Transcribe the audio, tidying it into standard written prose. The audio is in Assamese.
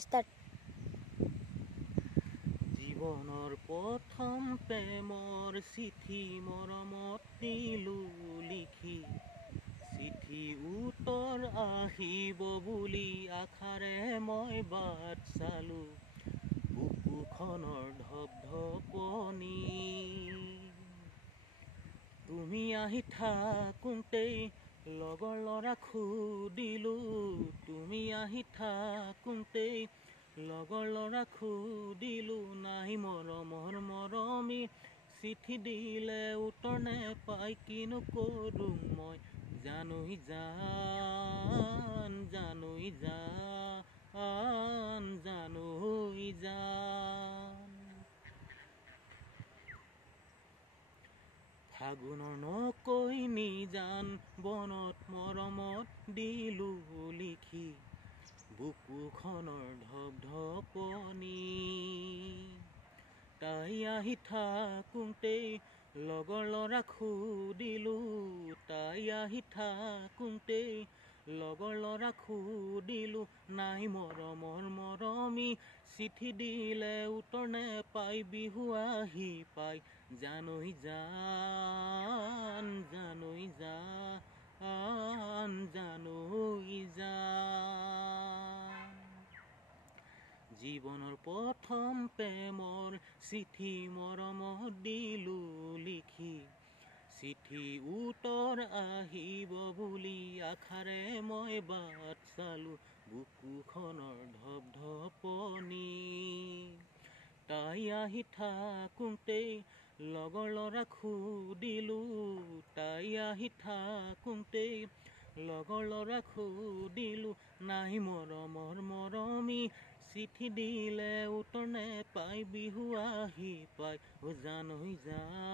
স্টাৰ্ট। জীৱনৰ প্ৰথম প্ৰেমৰ চিঠি মৰমত দিলো লিখি, চিঠি উত্তৰ আহিব বুলি আশাৰে মই বাট চালো, বুকুখনৰ ঢপঢপনি। তুমি আহি থাকোঁতেই লগৰ ল'ৰা সুধিলো, তুমি আহি থাকোঁতেই লগৰ ল'ৰা সুধিলো, নাই মৰমৰ মৰমী চিঠি দিলে উত্তৰ নেপাই কিনো কৰোঁ মই, জানুই জান জানুই জান জানুই জান। ফাগুনৰ নকৈ নিজান বনত মৰমত দিলো লিখি, বুকুখনৰ ঢপঢপনি। তাই আহি থাকোঁতেই লগৰ ল'ৰা সুধিলো, তাই আহি থাকোঁতেই লগৰ ল'ৰা সুধিলো, নাই মৰমৰ মৰমী চিঠি দিলে উত্তৰ নেপাই বিহু আহি পাই, জানুই জান জানুই জান জানুই জান। জীৱনৰ প্ৰথম প্ৰেমৰ চিঠি মৰমত দিলো লিখি, চিঠি উত্তৰ আহিব বুলি আশাৰে মই বাট চালো, বুকুখনৰ ঢপঢপনি। তাই আহি থাকোঁতেই লগৰ ল'ৰা সুধিলো, তাই আহি থাকোঁতেই লগৰ ল'ৰা সুধিলো, নাই মৰমৰ মৰমী চিঠি দিলে উত্তৰ নেপাই বিহু আহি পাই, জানুই জান